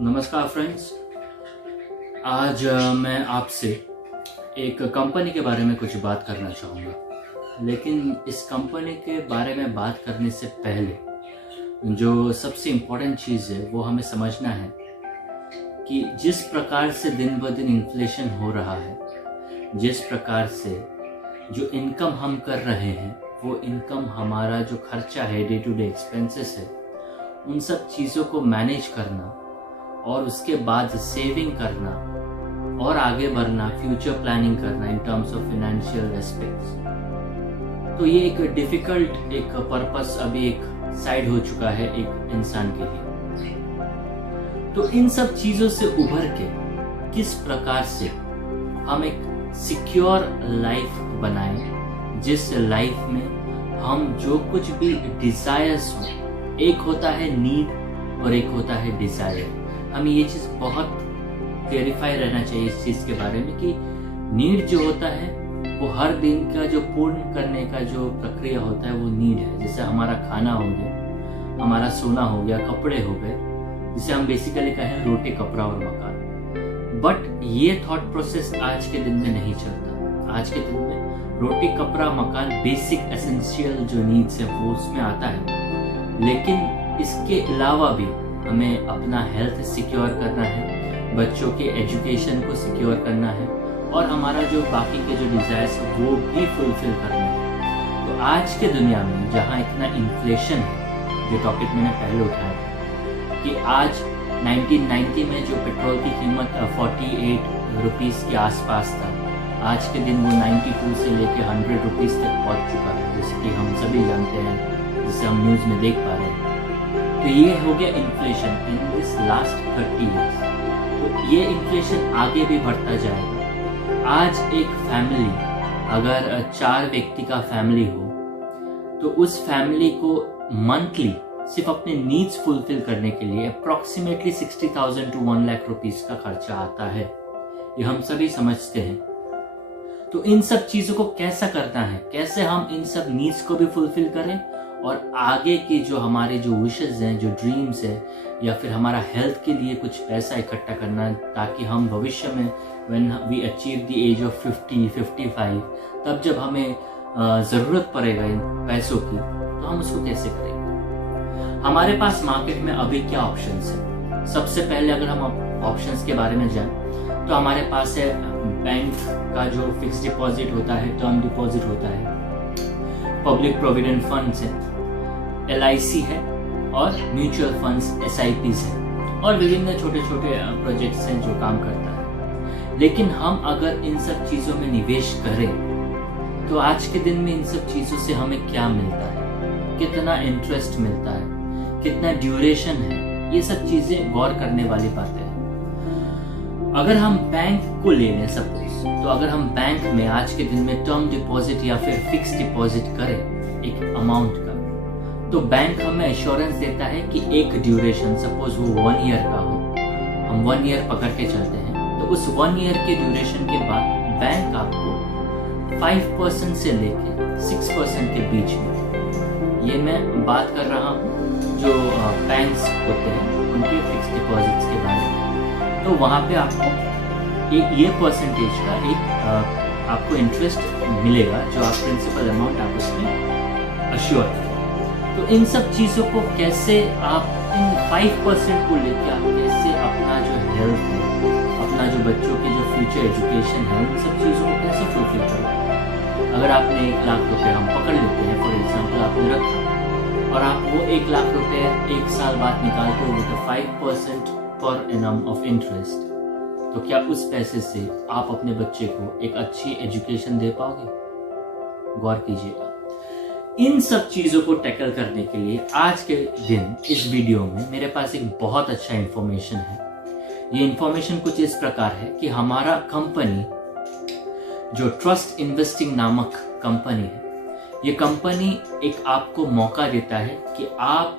नमस्कार फ्रेंड्स। आज मैं आपसे एक कंपनी के बारे में कुछ बात करना चाहूँगा, लेकिन इस कंपनी के बारे में बात करने से पहले जो सबसे इम्पोर्टेंट चीज़ है वो हमें समझना है कि जिस प्रकार से दिन ब दिन इन्फ्लेशन हो रहा है, जिस प्रकार से जो इनकम हम कर रहे हैं वो इनकम हमारा जो खर्चा है, डे टू डे एक्सपेंसेस है, उन सब चीज़ों को मैनेज करना और उसके बाद सेविंग करना और आगे बढ़ना, फ्यूचर प्लानिंग करना in terms of financial aspects, तो ये एक डिफ़िकल्ट एक पर्पस अभी एक साइड हो चुका है एक इंसान के लिए। तो इन सब चीज़ों से उभर के किस प्रकार से हम एक सिक्योर लाइफ बनाएं, जिस लाइफ में हम जो कुछ भी डिज़ायर्स हो, एक होता है नीड और एक होता है डिज़ायर। हमें ये चीज़ बहुत क्लेरिफाई रहना चाहिए इस चीज़ के बारे में कि नीड जो होता है वो हर दिन का जो पूर्ण करने का जो प्रक्रिया होता है वो नीड है। जैसे हमारा खाना हो गया, हमारा सोना हो गया, कपड़े हो गए, जिसे हम बेसिकली कहें रोटी, कपड़ा और मकान। बट ये थॉट प्रोसेस आज के दिन में नहीं चलता। आज के दिन में रोटी, कपड़ा, मकान बेसिक एसेंशियल जो नीड्स है वो उसमें आता है, लेकिन इसके अलावा भी हमें अपना हेल्थ सिक्योर करना है, बच्चों के एजुकेशन को सिक्योर करना है और हमारा जो बाकी के जो डिज़ायर्स है वो भी फुलफिल करना है। तो आज के दुनिया में जहाँ इतना इन्फ्लेशन है, जो टॉपिक मैंने पहले उठाया था कि आज 1990 में जो पेट्रोल की कीमत 48 रुपीज़ के आसपास था, आज के दिन वो 92 से लेकर 100 रुपीज़ तक पहुँच चुका है, जैसे कि हम सभी जानते हैं, जिसे हम न्यूज़ में देख पा रहे हैं। तो ये हो गया inflation in this last 30 years. तो ये इन्फ्लेशन आगे भी बढ़ता जाएगा। आज एक फैमिली, अगर 4 व्यक्ति का फैमिली हो, तो उस फैमिली को मंथली सिर्फ अपने नीड्स फुलफिल करने के लिए अप्रॉक्सीमेटली 60,000 to 1 लाख रुपीस का खर्चा आता है। ये हम सभी समझते हैं। तो इन सब चीज़ों को कैसा करना है, कैसे हम इन सब नीड्स को भी फुलफिल करें और आगे की जो हमारे जो विशेस हैं, जो ड्रीम्स हैं, या फिर हमारा हेल्थ के लिए कुछ पैसा इकट्ठा करना, ताकि हम भविष्य में when we achieve the age of 50, 55, तब जब हमें ज़रूरत पड़ेगा इन पैसों की, तो हम उसको कैसे करेंगे। हमारे पास मार्केट में अभी क्या ऑप्शंस हैं। सबसे पहले अगर हम ऑप्शंस के बारे में जाएं तो हमारे पास है बैंक का जो फिक्स डिपॉजिट होता है, टर्म डिपॉजिट होता है, पब्लिक प्रोविडेंट फंड्स है, LIC है और म्यूचुअल फंड्स SIPs है और विभिन्न छोटे छोटे प्रोजेक्ट्स हैं जो काम करता है। लेकिन हम अगर इन सब चीज़ों में निवेश करें तो आज के दिन में इन सब चीज़ों से हमें क्या मिलता है, कितना इंटरेस्ट मिलता है, कितना ड्यूरेशन है, ये सब चीज़ें गौर करने वाली बातें हैं। अगर हम बैंक को ले लें सपोज, तो अगर हम बैंक में आज के दिन में टर्म डिपॉजिट या फिर फिक्स डिपॉजिट करें एक अमाउंट का, तो बैंक हमें एश्योरेंस देता है कि एक ड्यूरेशन, सपोज वो 1 ईयर का हो, हम 1 ईयर पकड़ के चलते हैं, तो उस 1 ईयर के ड्यूरेशन के बाद बैंक आपको 5% से लेके 6% के बीच में, ये मैं बात कर रहा हूँ जो बैंक्स होते हैं उनके फिक्स डिपॉजिट्स के बारे में, तो वहाँ पे आपको एक ये परसेंटेज का एक आपको इंटरेस्ट मिलेगा जो आप प्रिंसिपल अमाउंट आप उसमें अश्योर करें। तो इन सब चीज़ों को कैसे आप इन 5% को लेकर आप कैसे अपना जो हेल्थ है, अपना जो बच्चों के जो फ्यूचर एजुकेशन है, उन सब चीज़ों को कैसे फुलफिल करें। अगर आपने 1 लाख रुपए हम पकड़ लेते हैं, फॉर एग्जाम्पल आपने रखा और आप वो 1 लाख रुपए 1 साल बाद निकालते हो with 5% per annum of interest, तो क्या उस पैसे से आप अपने बच्चे को एक अच्छी एजुकेशन दे पाओगे। गौर कीजिएगा। इन सब चीज़ों को टैकल करने के लिए आज के दिन इस वीडियो में मेरे पास एक बहुत अच्छा इन्फॉर्मेशन है। ये इन्फॉर्मेशन कुछ इस प्रकार है कि हमारा कंपनी जो ट्रस्ट इन्वेस्टिंग नामक कंपनी है, ये कंपनी एक आपको मौका देता है कि आप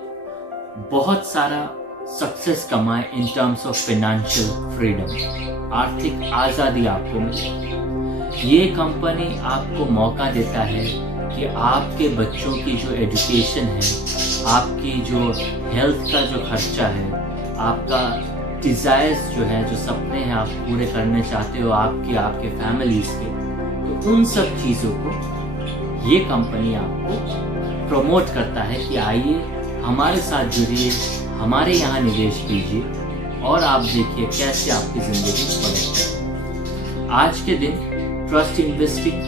बहुत सारा सक्सेस कमाए in terms of financial freedom, आर्थिक आज़ादी आपको मिले। ये कंपनी आपको मौका देता है कि आपके बच्चों की जो एजुकेशन है, आपकी जो हेल्थ का जो खर्चा है, आपका डिज़ायर्स जो है, जो सपने हैं आप पूरे करने चाहते हो आपके फैमिलीज के, तो उन सब चीज़ों को ये कंपनी आपको प्रमोट करता है कि आइए हमारे साथ जुड़िए, हमारे यहाँ निवेश कीजिए और आप देखिए कैसे आपकी ज़िंदगी पलटती है। आज के दिन ट्रस्ट इन्वेस्टिंग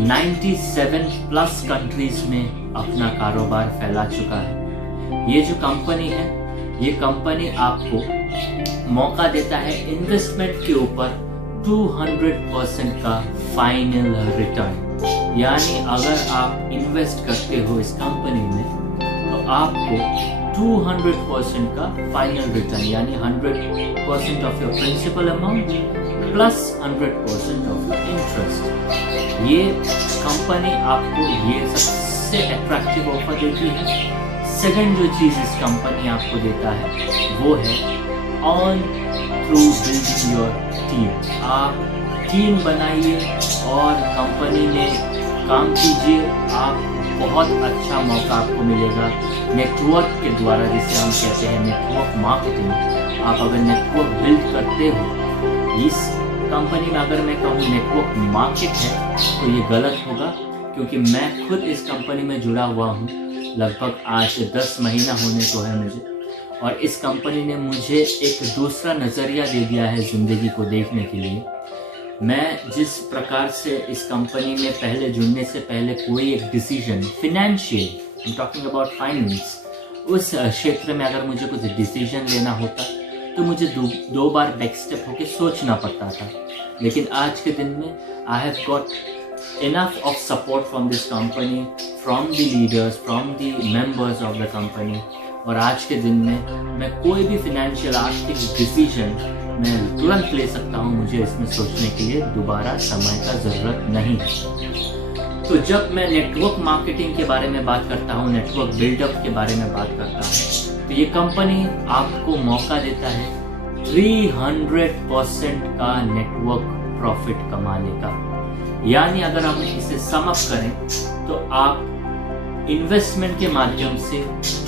97+ कंट्रीज में अपना कारोबार फैला चुका है। ये जो कंपनी है, ये कंपनी आपको मौका देता है इन्वेस्टमेंट के ऊपर 200% का फाइनल रिटर्न। यानी अगर आप इन्वेस्ट करते हो इस कंपनी में तो आपको 200% का फाइनल रिटर्न, यानी 100% of your principal amount plus 100% of your interest. ये कंपनी आपको ये सबसे अट्रैक्टिव ऑफर देती है। सेकंड जो चीज़ इस कंपनी आपको देता है वो है on through building your team. आप टीम बनाइए और कंपनी में काम कीजिए, आप बहुत अच्छा मौका आपको मिलेगा नेटवर्क के द्वारा, जिसे हम कहते हैं नेटवर्क मार्केटिंग। आप अगर नेटवर्क बिल्ड करते हो इस कंपनी में, अगर मैं कहूँ नेटवर्क मार्केट है तो ये गलत होगा, क्योंकि मैं खुद इस कंपनी में जुड़ा हुआ हूँ। लगभग आज 10 महीना होने को है मुझे, और इस कंपनी ने मुझे एक दूसरा नज़रिया दे दिया है ज़िंदगी को देखने के लिए। मैं जिस प्रकार से इस कंपनी में पहले जुड़ने से पहले कोई एक decision financial, I am talking about finance, उस क्षेत्र में अगर मुझे कुछ डिसीजन लेना होता तो मुझे दो बार बैक स्टेप होके सोचना पड़ता था। लेकिन आज के दिन में I have got enough of support from this company, from the leaders, from the members of the company। और आज के दिन में मैं कोई भी फिनेंशियल आर्थिक डिसीजन मैं तुरंत ले सकता हूँ। मुझे इसमें सोचने के लिए दोबारा समय का ज़रूरत नहीं है। तो जब मैं नेटवर्क मार्केटिंग के बारे में बात करता हूँ, नेटवर्क बिल्डअप के बारे में बात करता हूँ, तो ये कंपनी आपको मौका देता है 300% का नेटवर्क प्रॉफिट कमाने का। यानी अगर हम इसे सम अप करें तो आप इन्वेस्टमेंट के माध्यम से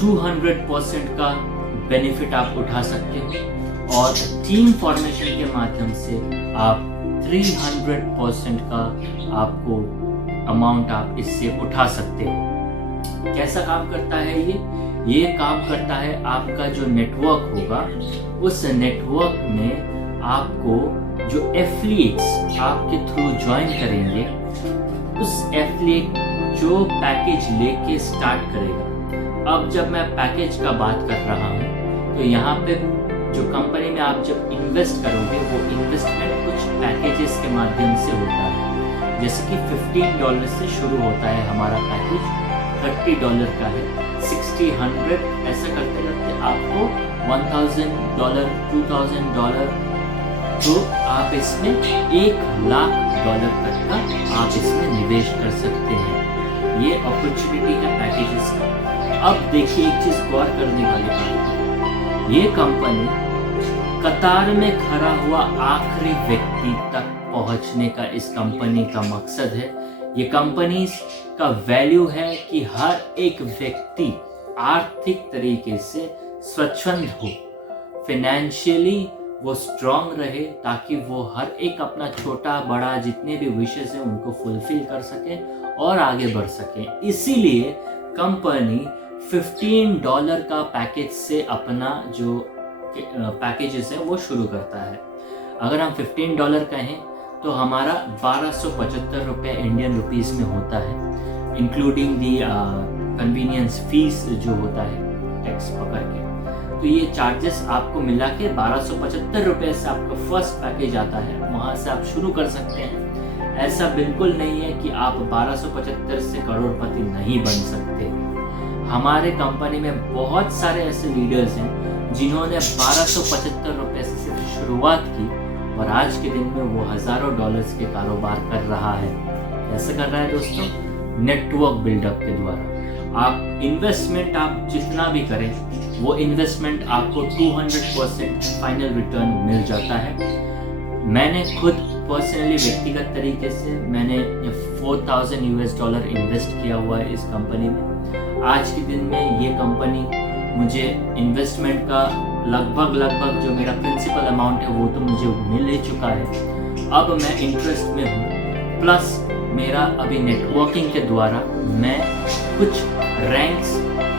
200% का बेनिफिट आप उठा सकते हो, और टीम फॉर्मेशन के माध्यम से आप 300% का आपको अमाउंट आप इससे उठा सकते हो। कैसा काम करता है ये काम करता है, आपका जो नेटवर्क होगा उस नेटवर्क में आपको जो एफिलिएट्स आपके थ्रू ज्वाइन करेंगे, उस एफिलिएट जो पैकेज लेके स्टार्ट करेगा। अब जब मैं पैकेज का बात कर रहा हूँ तो यहाँ पे जो कंपनी में आप जब इन्वेस्ट करोगे वो इन्वेस्टमेंट कुछ पैकेजेस के माध्यम से होता है। जैसे कि $15 से शुरू होता है हमारा पैकेज, $30 का है, 60, 100, ऐसा करते करते आपको $1,000, $2,000, तो आप इसमें $1,00,000 तक का आप इसमें निवेश कर सकते हैं। ये अपॉर्चुनिटी है पैकेजेस का। अब देखिए एक चीज़ गौर करने वाली बात है, ये कंपनी कतार में खड़ा हुआ आखिरी व्यक्ति तक पहुंचने का इस कंपनी का मकसद है। ये कंपनी का वैल्यू है कि हर एक व्यक्ति आर्थिक तरीके से स्वच्छंद हो, फाइनेंशियली वो स्ट्रांग रहे, ताकि वो हर एक अपना छोटा बड़ा जितने भी विशेस हैं उनको फुलफिल कर सके और आगे बढ़ सके। इसीलिए कंपनी $15 का पैकेज से अपना जो पैकेजेस है वो शुरू करता है। अगर हम $15 कहें तो हमारा 1275 रुपये इंडियन रुपीज़ में होता है, इंक्लूडिंग दी कन्वीनियंस फीस जो होता है टैक्स पकड़ के। तो ये चार्जेस आपको मिला के 1275 रुपये से आपका फर्स्ट पैकेज आता है, वहाँ से आप शुरू कर सकते हैं। ऐसा बिल्कुल नहीं है कि आप 1275 से करोड़पति नहीं बन सकते। हमारे कंपनी में बहुत सारे ऐसे लीडर्स हैं जिन्होंने 1275 रुपये से सिर्फ शुरुआत की और आज के दिन में वो हज़ारों डॉलर्स के कारोबार कर रहा है। कैसे कर रहा है दोस्तों? नेटवर्क बिल्डअप के द्वारा। आप इन्वेस्टमेंट आप जितना भी करें वो इन्वेस्टमेंट आपको 200% फाइनल रिटर्न मिल जाता है। मैंने खुद पर्सनली व्यक्तिगत तरीके से मैंने $4,000 इन्वेस्ट किया हुआ है इस कंपनी में। आज के दिन में ये कंपनी मुझे इन्वेस्टमेंट का लगभग जो मेरा प्रिंसिपल अमाउंट है वो तो मुझे मिल ही चुका है। अब मैं इंटरेस्ट में हूँ, प्लस मेरा अभी नेटवर्किंग के द्वारा मैं कुछ रैंक्स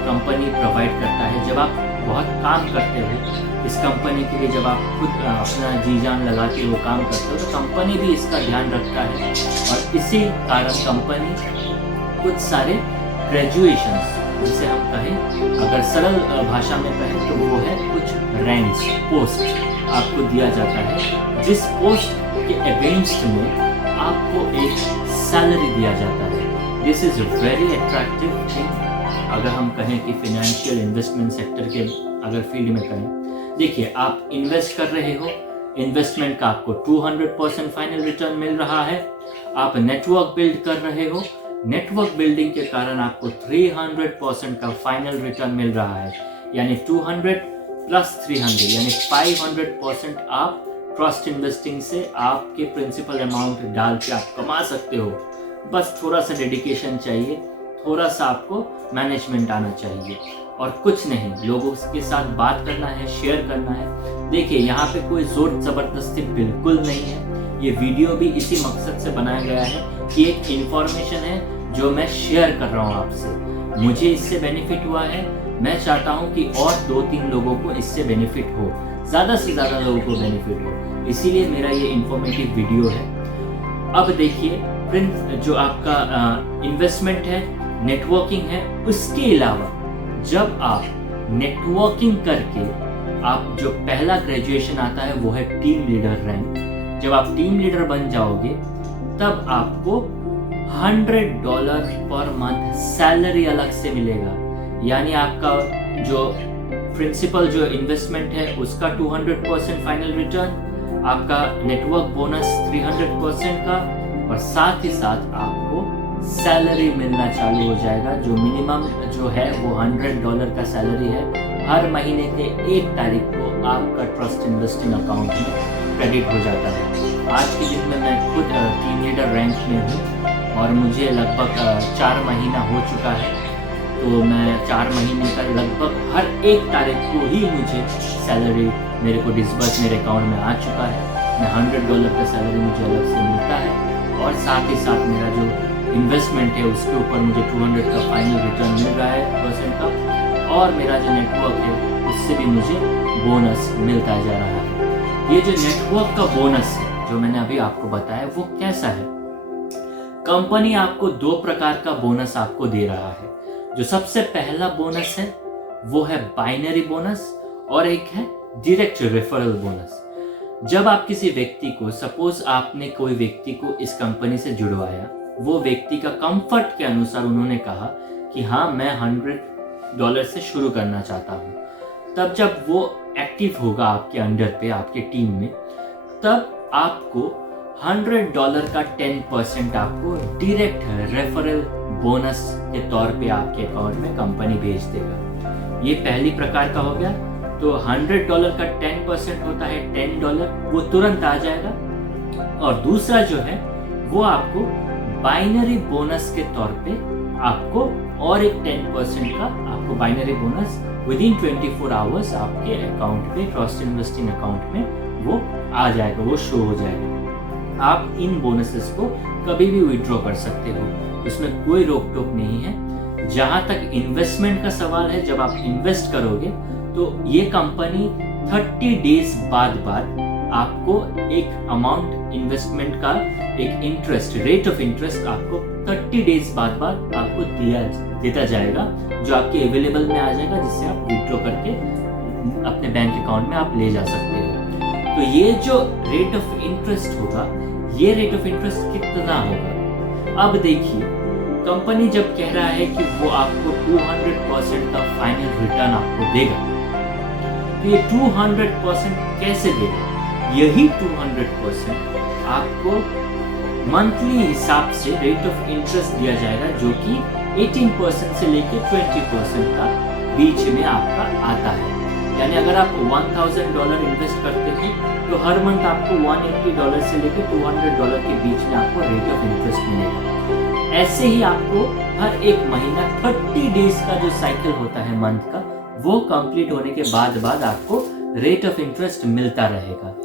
कंपनी प्रोवाइड करता है। जब आप बहुत काम करते हो इस कंपनी के लिए, जब आप खुद अपना जी जान लगाते हो, काम करते हो, तो कंपनी भी इसका ध्यान रखता है। और इसी कारण कंपनी कुछ सारे ग्रेजुएशंस, जिसे हम कहें, अगर सरल भाषा में कहें तो वो है कुछ रैंक्स, पोस्ट आपको दिया जाता है, जिस पोस्ट के अगेंस्ट में आपको एक सैलरी दिया जाता है। This is very attractive thing. अगर हम कहें कि फिनेंशियल इन्वेस्टमेंट सेक्टर के अगर फील्ड में कहें, देखिए आप इन्वेस्ट कर रहे हो, इन्वेस्टमेंट का आपको 200% फाइनल रिटर्न मिल रहा है। आप नेटवर्क बिल्ड कर रहे हो, नेटवर्क बिल्डिंग के कारण आपको 300% का फाइनल रिटर्न मिल रहा है, यानी 200 प्लस 300 यानी 500% आप ट्रस्ट इन्वेस्टिंग से आपके प्रिंसिपल अमाउंट डाल के आप कमा सकते हो। बस थोड़ा सा डेडिकेशन चाहिए, थोड़ा सा आपको मैनेजमेंट आना चाहिए और कुछ नहीं, लोगों के साथ बात करना है, शेयर करना है। देखिए यहाँ पे कोई जोर ज़बरदस्ती बिल्कुल नहीं है। ये वीडियो भी इसी मकसद से बनाया गया है कि एक इन्फॉर्मेशन है जो मैं शेयर कर रहा हूँ आपसे। मुझे इससे बेनिफिट हुआ है, मैं चाहता हूँ कि और 2-3 लोगों को इससे बेनिफिट हो, ज़्यादा से ज़्यादा लोगों को बेनिफिट हो, इसीलिए मेरा ये इन्फॉर्मेटिव वीडियो है। अब देखिए जो आपका इन्वेस्टमेंट है, नेटवर्किंग है, उसके अलावा जब आप नेटवर्किंग करके आप जो पहला ग्रेजुएशन आता है वो है टीम लीडर रैंक। जब आप टीम लीडर बन जाओगे तब आपको $100 पर मंथ सैलरी अलग से मिलेगा, यानी आपका जो प्रिंसिपल जो इन्वेस्टमेंट है उसका 200% फाइनल रिटर्न, आपका नेटवर्क बोनस 300% का, और साथ ही साथ आपको सैलरी मिलना चालू हो जाएगा। जो मिनिमम जो है वो $100 का सैलरी है। हर महीने के 1 तारीख को आपका ट्रस्ट इन्वेस्टिंग अकाउंट में क्रेडिट हो जाता है। आज के दिन में मैं खुद टीम लीडर रैंक में हूँ और मुझे लगभग 4 महीना हो चुका है, तो मैं 4 महीने का लगभग हर 1 तारीख को ही मुझे सैलरी मेरे को डिसबर्स मेरे अकाउंट में आ चुका है। मैं $100 का सैलरी मुझे अलग से मिलता है और साथ ही साथ मेरा जो इन्वेस्टमेंट है उसके ऊपर मुझे 200 का फाइनल रिटर्न मिल रहा है % का, और मेरा जो नेटवर्क है उससे भी मुझे बोनस मिलता जा रहा है। ये जो नेटवर्क का बोनस है जो मैंने अभी आपको बताया वो कैसा है, कंपनी आपको 2 प्रकार का बोनस आपको दे रहा है। जो सबसे पहला बोनस है वो है बाइनरी बोनस और एक है डायरेक्ट रेफरल बोनस। जब आप किसी व्यक्ति को, सपोज आपने कोई व्यक्ति को इस कंपनी से जुड़वाया, वो व्यक्ति का कंफर्ट के अनुसार उन्होंने कहा कि हाँ मैं $100 से शुरू करना चाहता हूँ, तब जब वो एक्टिव होगा आपके अंडर पे, आपके टीम में, तब आपको $100 का 10% आपको डायरेक्ट रेफरल बोनस के तौर पे आपके अकाउंट में कंपनी भेज देगा। ये पहली प्रकार का हो गया। तो $100 का 10% होता है $10, वो तुरंत आ जाएगा। और दूसरा जो है वो आपको बाइनरी बोनस के तौर पे आपको और एक 10% का आपको बाइनरी बोनस विदिन 24 आवर्स आपके अकाउंट पे, ट्रस्ट इन्वेस्टिंग अकाउंट में वो आ जाएगा, वो शो हो जाएगा। आप इन बोनसेस को कभी भी विड्रॉ कर सकते हो, उसमें कोई रोक टोक नहीं है। जहाँ तक इन्वेस्टमेंट का सवाल है, जब आप इन्वेस्ट करोगे तो ये कंपनी 30 डेज बाद आपको एक अमाउंट इन्वेस्टमेंट का एक इंटरेस्ट, रेट ऑफ इंटरेस्ट आपको 30 डेज बाद आपको देता जाएगा, जो आपके अवेलेबल में आ जाएगा, जिससे आप विड्रॉ करके अपने बैंक अकाउंट में आप ले जा सकते हो। तो ये जो रेट ऑफ इंटरेस्ट होगा, ये रेट ऑफ इंटरेस्ट कितना होगा? अब देखिए, कंपनी जब कह रहा है कि वो आपको 200% का फाइनल रिटर्न आपको देगा, तो ये 200% कैसे देगा? यही 200% आपको मंथली हिसाब से रेट ऑफ इंटरेस्ट दिया जाएगा, जो कि 18% से लेके 20% का बीच में आपका आता है। यानी अगर आप $1000 इन्वेस्ट करते हो तो हर मंथ आपको $180 से लेके $200 के बीच में आपको रेट ऑफ इंटरेस्ट मिलेगा। ऐसे ही आपको हर एक महीना 30 डेज का जो साइकिल होता है मंथ का, वो कंप्लीट होने के बाद आपको रेट ऑफ इंटरेस्ट मिलता रहेगा।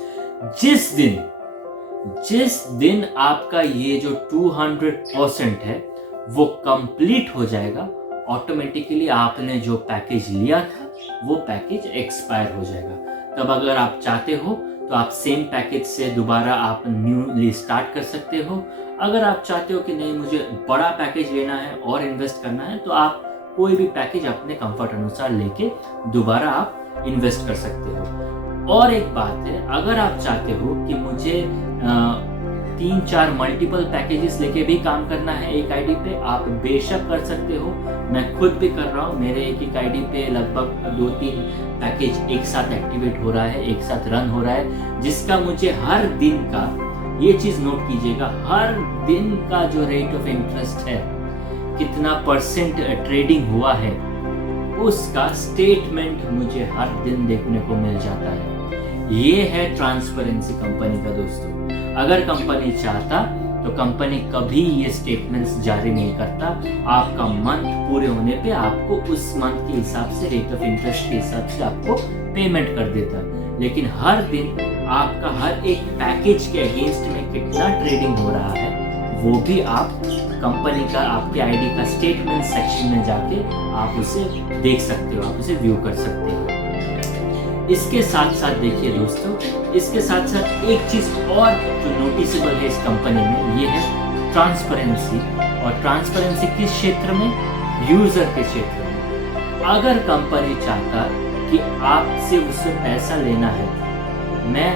जिस दिन आपका ये जो 200% है वो कंप्लीट हो जाएगा, ऑटोमेटिकली आपने जो पैकेज लिया था वो पैकेज एक्सपायर हो जाएगा। तब अगर आप चाहते हो तो आप सेम पैकेज से दोबारा आप न्यूली स्टार्ट कर सकते हो। अगर आप चाहते हो कि नहीं मुझे बड़ा पैकेज लेना है और इन्वेस्ट करना है, तो आप कोई भी पैकेज अपने कंफर्ट अनुसार लेके दोबारा आप इन्वेस्ट कर सकते हो। और एक बात है, अगर आप चाहते हो कि मुझे 3-4 मल्टीपल पैकेजेस लेके भी काम करना है एक आईडी पे, आप बेशक कर सकते हो। मैं खुद भी कर रहा हूँ। मेरे एक आईडी पे लगभग 2-3 पैकेज एक साथ एक्टिवेट हो रहा है, एक साथ रन हो रहा है, जिसका मुझे हर दिन का, ये चीज़ नोट कीजिएगा, हर दिन का जो रेट ऑफ इंटरेस्ट है, कितना % ट्रेडिंग हुआ है, उसका स्टेटमेंट मुझे हर दिन देखने को मिल जाता है। ये है ट्रांसपेरेंसी कंपनी का दोस्तों। अगर कंपनी चाहता तो कंपनी कभी ये स्टेटमेंट्स जारी नहीं करता। आपका मंथ पूरे होने पे आपको उस मंथ के हिसाब से, रेट ऑफ इंटरेस्ट के हिसाब से आपको पेमेंट कर देता। लेकिन हर दिन आपका हर एक पैकेज के अगेंस्ट में कितना ट्रेडिंग हो रहा है वो भी आप कंपनी का, आपके आईडी का स्टेटमेंट सेक्शन में जाके आप उसे देख सकते हो, आप उसे व्यू कर सकते हो। इसके साथ साथ देखिए दोस्तों, इसके साथ साथ एक चीज और जो नोटिसेबल है इस कंपनी में, ये है ट्रांसपेरेंसी। और ट्रांसपेरेंसी किस क्षेत्र में? यूजर के क्षेत्र में। अगर कंपनी चाहता कि आपसे उससे पैसा लेना है, मैं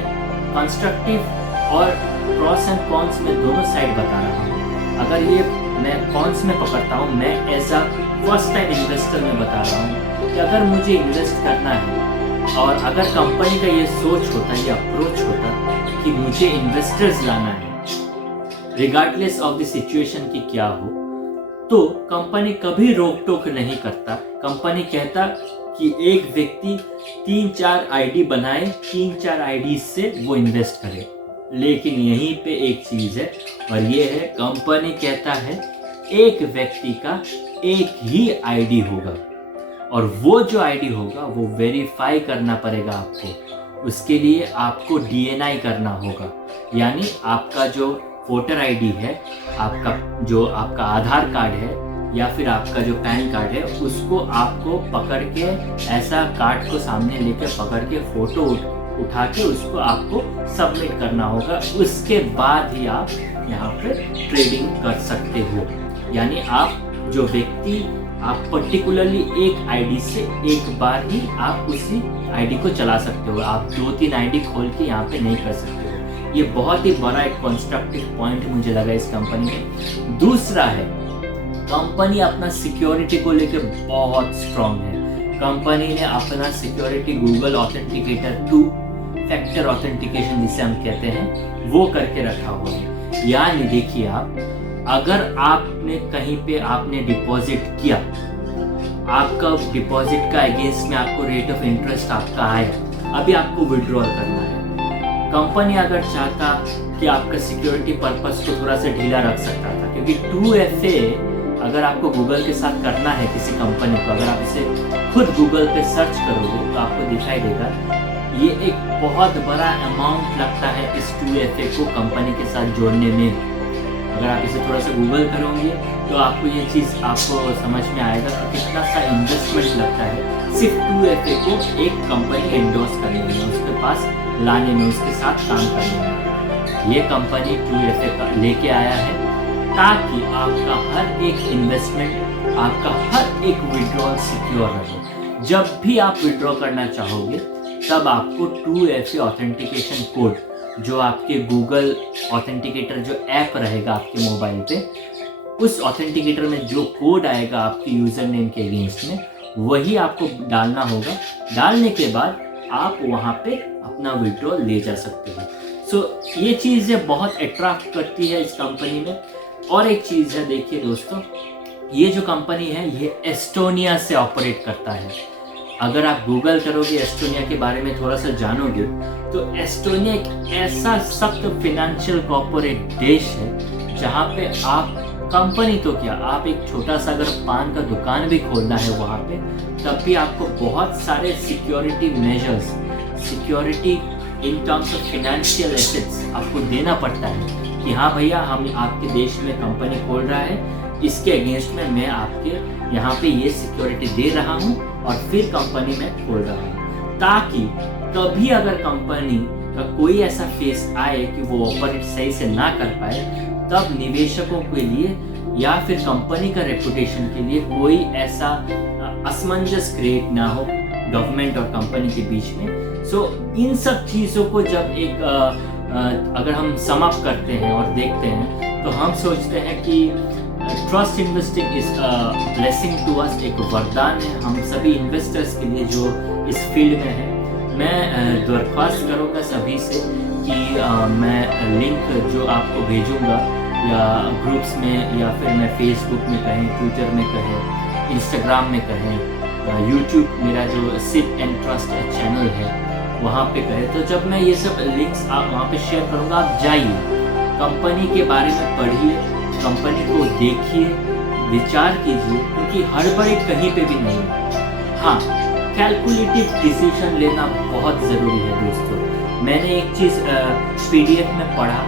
कंस्ट्रक्टिव और प्रॉस एंड कॉन्स में दोनों साइड बता रहा हूँ। अगर ये मैं कॉन्स में पकड़ता हूँ, मैं as a first time investor में बता रहा हूँ कि अगर मुझे इन्वेस्ट करना है और अगर कंपनी का ये सोच होता, ये अप्रोच होता कि मुझे इन्वेस्टर्स लाना है रिगार्डलेस ऑफ द सिचुएशन की क्या हो, तो कंपनी कभी रोक टोक नहीं करता। कंपनी कहता कि एक व्यक्ति 3-4 आईडी बनाए, 3-4 आईडी से वो इन्वेस्ट करे। लेकिन यहीं पे एक चीज है, और ये है, कंपनी कहता है एक व्यक्ति का एक ही आईडी होगा, और वो जो आईडी होगा वो वेरीफाई करना पड़ेगा आपको। उसके लिए आपको डीएनआई करना होगा, यानी आपका जो वोटर आईडी है, आपका आधार कार्ड है, या फिर आपका जो पैन कार्ड है, उसको आपको पकड़ के, ऐसा कार्ड को सामने लेके पकड़ के फोटो उठा के उसको आपको सबमिट करना होगा। उसके बाद ही आप यहाँ पे ट्रेडिंग कर सकते हो। यानी आप जो व्यक्ति, आप पर्टिकुलरली एक आईडी से एक बार ही आप उसी आईडी को चला सकते हो। आप 2-3 आईडी खोल के यहाँ पे नहीं कर सकते हो। ये बहुत ही बड़ा एक कंस्ट्रक्टिव पॉइंट मुझे लगा इस कंपनी में। दूसरा है, कंपनी अपना सिक्योरिटी को लेकर बहुत स्ट्रांग है। कंपनी ने अपना security Google authenticator 2 factor authentication जिसे हम कहते हैं, वो करके रखा हुआ है। यानी देखिए, आप अगर आपने कहीं पे आपने डिपॉजिट किया, आपका डिपॉजिट का अगेंस्ट में आपको रेट ऑफ इंटरेस्ट आपका आया, अभी आपको विड्रॉल करना है। कंपनी अगर चाहता कि आपका सिक्योरिटी पर्पस को थोड़ा सा ढीला रख सकता था, क्योंकि 2FA अगर आपको गूगल के साथ करना है किसी कंपनी को, अगर आप इसे खुद गूगल पे सर्च करोगे तो आपको दिखाई देगा ये एक बहुत बड़ा अमाउंट लगता है इस 2FA को कंपनी के साथ जोड़ने में। अगर आप इसे थोड़ा सा गूगल करोगे तो आपको ये चीज़ आपको समझ में आएगा कि कितना सा इन्वेस्टमेंट लगता है सिर्फ 2FA को एक कंपनी एंडोर्स करने में, उसके पास लाने में, उसके साथ काम करने में। ये कंपनी 2FA का लेके आया है ताकि आपका हर एक इन्वेस्टमेंट, आपका हर एक विड्रॉल सिक्योर रहे। जब भी आप विड्रॉ करना चाहोगे तब आपको 2FA ऑथेंटिकेशन कोड, जो आपके गूगल ऑथेंटिकेटर जो ऐप रहेगा आपके मोबाइल पे, उस ऑथेंटिकेटर में जो कोड आएगा आपके यूजर नेम के अगेंस्ट में, वही आपको डालना होगा। डालने के बाद आप वहाँ पे अपना विड्रॉल ले जा सकते हो। सो ये चीज़ें बहुत अट्रैक्ट करती है इस कंपनी में। और एक चीज़ है, देखिए दोस्तों, ये जो कंपनी है ये एस्टोनिया से ऑपरेट करता है। अगर आप गूगल करोगे, एस्टोनिया के बारे में थोड़ा सा जानोगे, तो एस्टोनिया एक ऐसा सख्त फिनेंशियल कॉर्पोरेट देश है जहाँ पे आप कंपनी तो क्या, आप एक छोटा सा अगर पान का दुकान भी खोलना है वहाँ पे, तब भी आपको बहुत सारे security measures, security in terms of financial assets आपको देना पड़ता है कि हाँ भैया, हम आपके देश में कंपनी खोल रहा है, इसके अगेंस्ट में मैं आपके यहाँ पे ये सिक्योरिटी दे रहा हूँ और फिर कंपनी में खोल रहा हूँ, ताकि कभी अगर कंपनी का कोई ऐसा फेस आए कि वो ऑपरेट सही से ना कर पाए, तब निवेशकों के लिए या फिर कंपनी का रेपुटेशन के लिए कोई ऐसा असमंजस क्रिएट ना हो गवर्नमेंट और कंपनी के बीच में। सो इन सब चीज़ों को जब एक अगर हम सम अप करते हैं और देखते हैं, तो हम सोचते हैं कि trust investing is blessing to us, एक वरदान है हम सभी इन्वेस्टर्स के लिए जो इस फील्ड में है। मैं दरख्वास्त करूँगा सभी से कि मैं लिंक जो आपको भेजूँगा या ग्रुप्स में, या फिर मैं फेसबुक में कहें, ट्विटर में कहें, इंस्टाग्राम में कहें, यूट्यूब मेरा जो सिप एंड ट्रस्ट चैनल है वहाँ पे कहें, तो जब मैं ये सब लिंक्स आप वहाँ पे शेयर करूँगा, आप जाइए, कंपनी के बारे में पढ़िए, कंपनी को देखिए, विचार कीजिए, क्योंकि हड़बड़ी कहीं पे भी नहीं है। हाँ, कैलकुलेटिव डिसीजन लेना बहुत ज़रूरी है दोस्तों। मैंने एक चीज़ PDF में पढ़ा,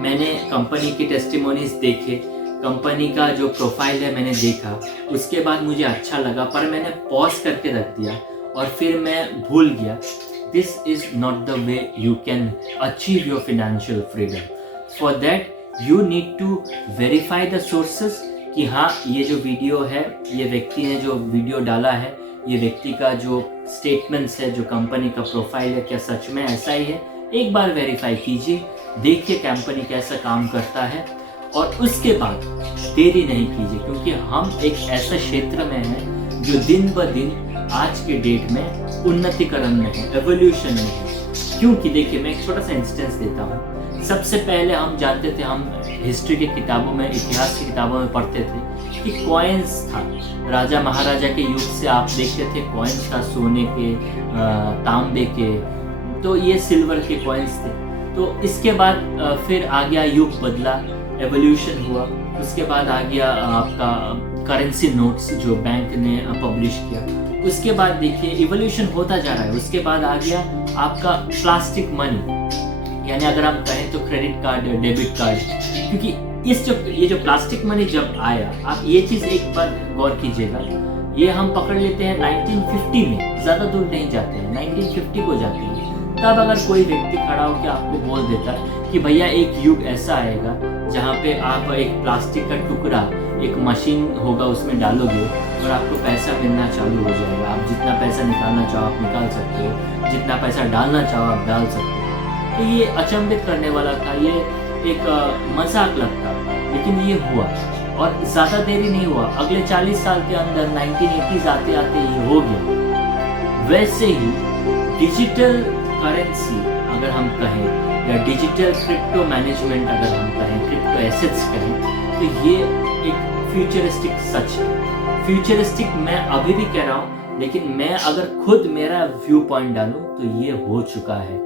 मैंने कंपनी की टेस्टिमोनीज देखे, कंपनी का जो प्रोफाइल है मैंने देखा, उसके बाद मुझे अच्छा लगा, पर मैंने पॉज करके रख दिया और फिर मैं भूल गया। This is not the way you can achieve your financial freedom. For that you need to verify the sources कि हाँ, ये जो वीडियो है, ये व्यक्ति ने जो वीडियो डाला है, ये व्यक्ति का जो स्टेटमेंट्स है, जो कंपनी का प्रोफाइल है, क्या सच में ऐसा ही है। एक बार वेरीफाई कीजिए, देखिए कंपनी कैसा काम करता है, और उसके बाद देरी नहीं कीजिए, क्योंकि हम एक ऐसा क्षेत्र में हैं जो दिन ब दिन आज के डेट में उन्नतिकरण में है, एवोल्यूशन में है। क्योंकि देखिए, मैं एक छोटा सा इंस्टेंस देता हूँ। सबसे पहले हम जानते थे, हम हिस्ट्री की किताबों में, इतिहास की किताबों में पढ़ते थे कि कॉइन्स था। राजा महाराजा के युग से आप देखते थे कॉइन्स था, सोने के, तांबे के, तो ये सिल्वर के कॉइन्स थे। तो इसके बाद फिर आ गया, युग बदला, एवोल्यूशन हुआ। उसके बाद आ गया आपका करेंसी नोट्स जो बैंक ने पब्लिश किया। उसके बाद देखिए इवोल्यूशन होता जा रहा है। उसके बाद आ गया आपका प्लास्टिक मनी, यानी अगर हम कहें तो क्रेडिट कार्ड, डेबिट कार्ड। क्योंकि ये जो प्लास्टिक मनी जब आया, आप ये चीज़ एक बार गौर कीजिएगा, ये हम पकड़ लेते हैं 1950 में, ज़्यादा दूर नहीं जाते हैं, 1950 को जाते हैं। तब अगर कोई व्यक्ति खड़ा होकर आपको बोल देता कि भैया एक युग ऐसा आएगा जहाँ पे आप एक प्लास्टिक का टुकड़ा, एक मशीन होगा, उसमें डालोगे और आपको पैसा मिलना चालू हो जाएगा। आप जितना पैसा निकालना चाहो आप निकाल सकते हो, जितना पैसा डालना चाहो आप डाल सकते हो। तो ये अचंभित करने वाला था, ये एक मजाक लगता, लेकिन ये हुआ और ज़्यादा देरी नहीं हुआ। अगले 40 साल के अंदर 1980s आते आते ये हो गया। वैसे ही डिजिटल करेंसी अगर हम कहें, या डिजिटल क्रिप्टो मैनेजमेंट अगर हम कहें, क्रिप्टो एसेट्स कहें, तो ये एक फ्यूचरिस्टिक सच है। फ्यूचरिस्टिक मैं अभी भी कह रहा हूँ, लेकिन मैं अगर खुद मेरा व्यू पॉइंट डालूँ तो ये हो चुका है।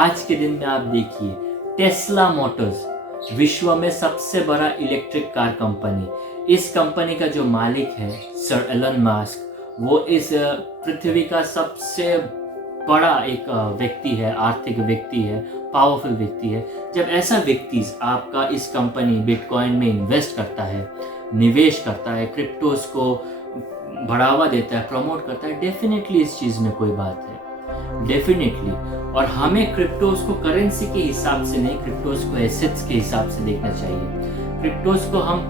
आज के दिन में आप देखिए, टेस्ला मोटर्स विश्व में सबसे बड़ा इलेक्ट्रिक कार कंपनी, इस कंपनी का जो मालिक है सर एलन मास्क, वो इस पृथ्वी का सबसे बड़ा एक व्यक्ति है, आर्थिक व्यक्ति है, पावरफुल व्यक्ति है। जब ऐसा व्यक्ति आपका इस कंपनी बिटकॉइन में इन्वेस्ट करता है, निवेश करता है, क्रिप्टोस को बढ़ावा देता है, प्रमोट करता है, डेफिनेटली इस चीज़ में कोई बात है, डेफिनेटली। और हमें क्रिप्टोस को करेंसी के हिसाब से नहीं, क्रिप्टोस को एसेट्स के हिसाब से देखना चाहिए। क्रिप्टोस को हम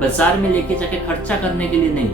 बाजार में लेके जाके खर्चा करने के लिए नहीं,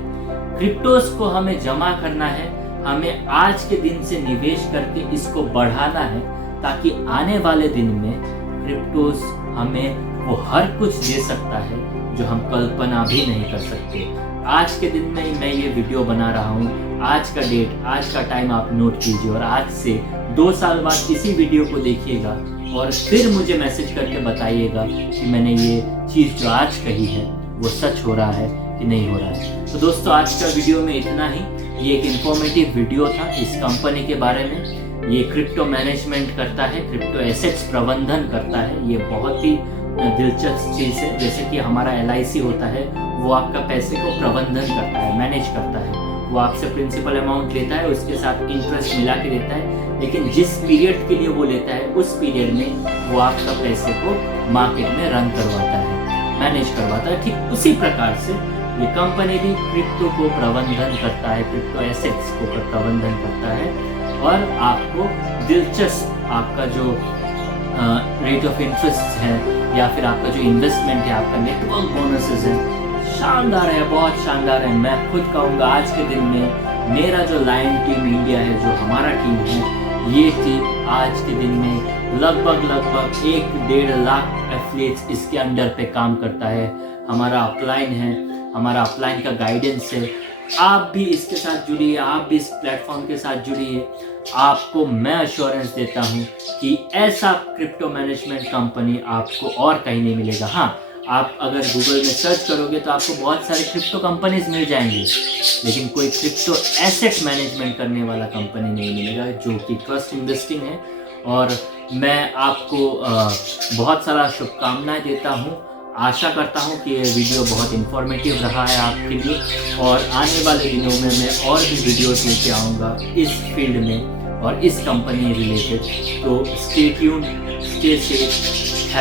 क्रिप्टोस को हमें जमा करना है, हमें आज के दिन से निवेश करके इसको बढ़ाना है, ताकि आने वाले दिन में क्रिप्टोस हमें वो हर कुछ दे सकता है जो हम कल्पना भी नहीं कर सकते। आज के दिन में मैं ये वीडियो बना रहा हूँ, आज का डेट, आज का टाइम आप नोट कीजिए, और आज से 2 साल बाद इसी वीडियो को देखिएगा और फिर मुझे मैसेज करके बताइएगा कि मैंने ये चीज़ जो आज कही है वो सच हो रहा है कि नहीं हो रहा है। तो दोस्तों, आज का वीडियो में इतना ही। ये एक इन्फॉर्मेटिव वीडियो था इस कंपनी के बारे में। ये क्रिप्टो मैनेजमेंट करता है, क्रिप्टो एसेट्स प्रबंधन करता है। ये बहुत ही दिलचस्प चीज़ है। जैसे कि हमारा LIC होता है, वो आपका पैसे को प्रबंधन करता है, मैनेज करता है। वो आपसे प्रिंसिपल अमाउंट लेता है, उसके साथ इंटरेस्ट मिला के देता है, लेकिन जिस पीरियड के लिए वो लेता है उस पीरियड में वो आपका पैसे को मार्केट में रन करवाता है, मैनेज करवाता है। ठीक उसी प्रकार से ये कंपनी भी क्रिप्टो को प्रबंधन करता है, क्रिप्टो एसेट्स को प्रबंधन करता है और आपको दिलचस्प आपका जो रेट ऑफ इंटरेस्ट है या फिर आपका जो इन्वेस्टमेंट है, आपका नेटवर्क बोनसेस है, शानदार है, बहुत शानदार है। मैं खुद कहूँगा आज के दिन में मेरा जो लायन टीम इंडिया है, जो हमारा टीम है, ये टीम आज के दिन में लगभग 1-1.5 लाख एफिलिएट्स इसके अंडर पे काम करता है। हमारा अपलाइन है, हमारा अपलाइन का गाइडेंस है। आप भी इसके साथ जुड़िए, आप भी इस प्लेटफॉर्म के साथ जुड़िए। आपको मैं अश्योरेंस देता हूँ कि ऐसा क्रिप्टो मैनेजमेंट कंपनी आपको और कहीं नहीं मिलेगा। हाँ, आप अगर गूगल में सर्च करोगे तो आपको बहुत सारे क्रिप्टो कंपनीज मिल जाएंगी, लेकिन कोई क्रिप्टो एसेट मैनेजमेंट करने वाला कंपनी नहीं मिलेगा जो कि ट्रस्ट इन्वेस्टिंग है। और मैं आपको बहुत सारा शुभकामनाएं देता हूँ। आशा करता हूँ कि ये वीडियो बहुत इन्फॉर्मेटिव रहा है आपके लिए और आने वाले दिनों में मैं और भी वीडियोस लेके आऊँगा इस फील्ड में और इस कंपनी रिलेटेड। तो स्टे ट्यून्ड, स्टे सेफ।